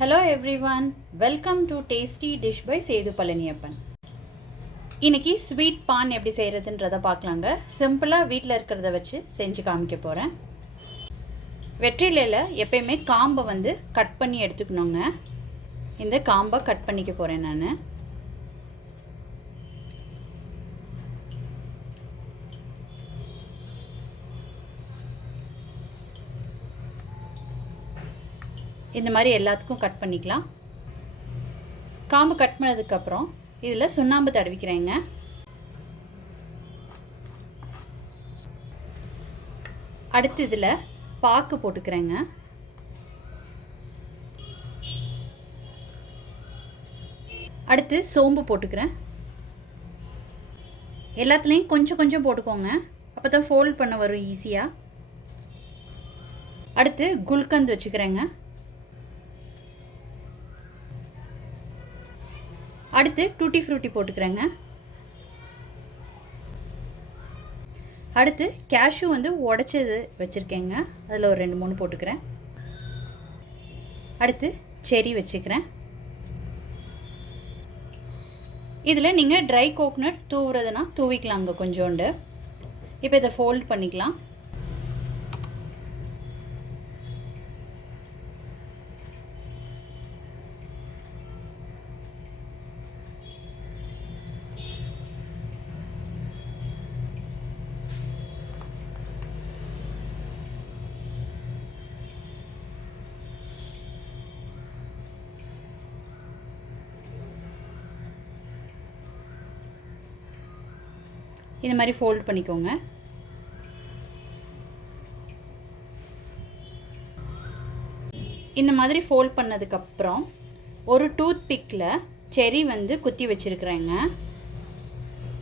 Hello everyone, welcome to Tasty Dish by Sethu Palaniyappan. இன்னைக்கு sweet பான் எப்படி செய்கிறதுன்றதை பார்க்கலாங்க. சிம்பிளாக வீட்டில் இருக்கிறத வச்சு செஞ்சு காமிக்க போகிறேன். வெற்றிலையில் எப்பயுமே காம்பை கட் பண்ணி எடுத்துக்கணுங்க. இந்த காம்பை கட் பண்ணிக்க போகிறேன் நான். இந்த மாதிரி எல்லாத்துக்கும் கட் பண்ணிக்கலாம். காம்பு கட் பண்ணதுக்கப்புறம் இதில் சுண்ணாம்பு தடவிக்கிறேங்க. அடுத்து இதில் பாக்கு போட்டுக்கிறேங்க. அடுத்து சோம்பு போட்டுக்கிறேன். எல்லாத்துலேயும் கொஞ்சம் கொஞ்சம் போட்டுக்கோங்க, அப்போ தான் ஃபோல்ட் பண்ண வரும் ஈஸியாக. அடுத்து குல்கந்த் வச்சுக்கிறேங்க. அடுத்து டூட்டி ஃப்ரூட்டி போட்டுக்கிறேங்க. அடுத்து கேஷ்யூ உடைச்சது வச்சுருக்கேங்க, அதில் ஒரு 2-3 போட்டுக்கிறேன். அடுத்து செரி வச்சுக்கிறேன். இதில் நீங்கள் ட்ரை கோகனட் தூவுறதுனா தூவிக்கலாங்க கொஞ்சோண்டு. இப்போ இதை ஃபோல்ட் பண்ணிக்கலாம். இந்த மாதிரி ஃபோல்ட் பண்ணிக்கோங்க. இந்த மாதிரி ஃபோல்ட் பண்ணதுக்கப்புறம் ஒரு டூத் பிக்கில் செரி குத்தி வச்சுருக்குறேங்க.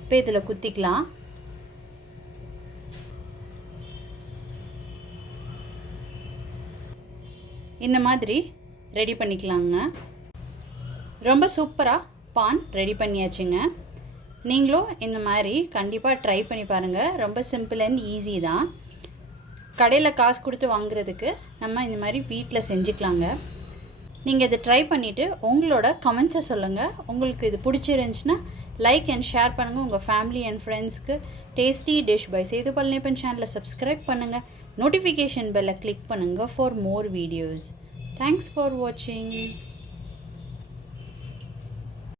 இப்போ இதில் குத்திக்கலாம். இந்த மாதிரி ரெடி பண்ணிக்கலாங்க. ரொம்ப சூப்பராக பான் ரெடி பண்ணியாச்சுங்க. நீங்களும் இந்த மாதிரி கண்டிப்பாக ட்ரை பண்ணி பாருங்கள். ரொம்ப சிம்பிள் அண்ட் ஈஸி தான். கடையில் காசு கொடுத்து வாங்குறதுக்கு நம்ம இந்த மாதிரி வீட்டில் செஞ்சுக்கலாங்க. நீங்கள் இதை ட்ரை பண்ணிவிட்டு உங்களோட கமெண்ட்ஸை சொல்லுங்கள். உங்களுக்கு இது பிடிச்சிருந்துச்சுன்னா லைக் அண்ட் ஷேர் பண்ணுங்கள். உங்கள் ஃபேமிலி அண்ட் ஃப்ரெண்ட்ஸ்க்கு tasty dish by Sethu Palaniappan சேனலை சப்ஸ்கிரைப் பண்ணுங்கள். நோட்டிஃபிகேஷன் பெல்லை கிளிக் பண்ணுங்கள் for more videos. Thanks for வாட்சிங்.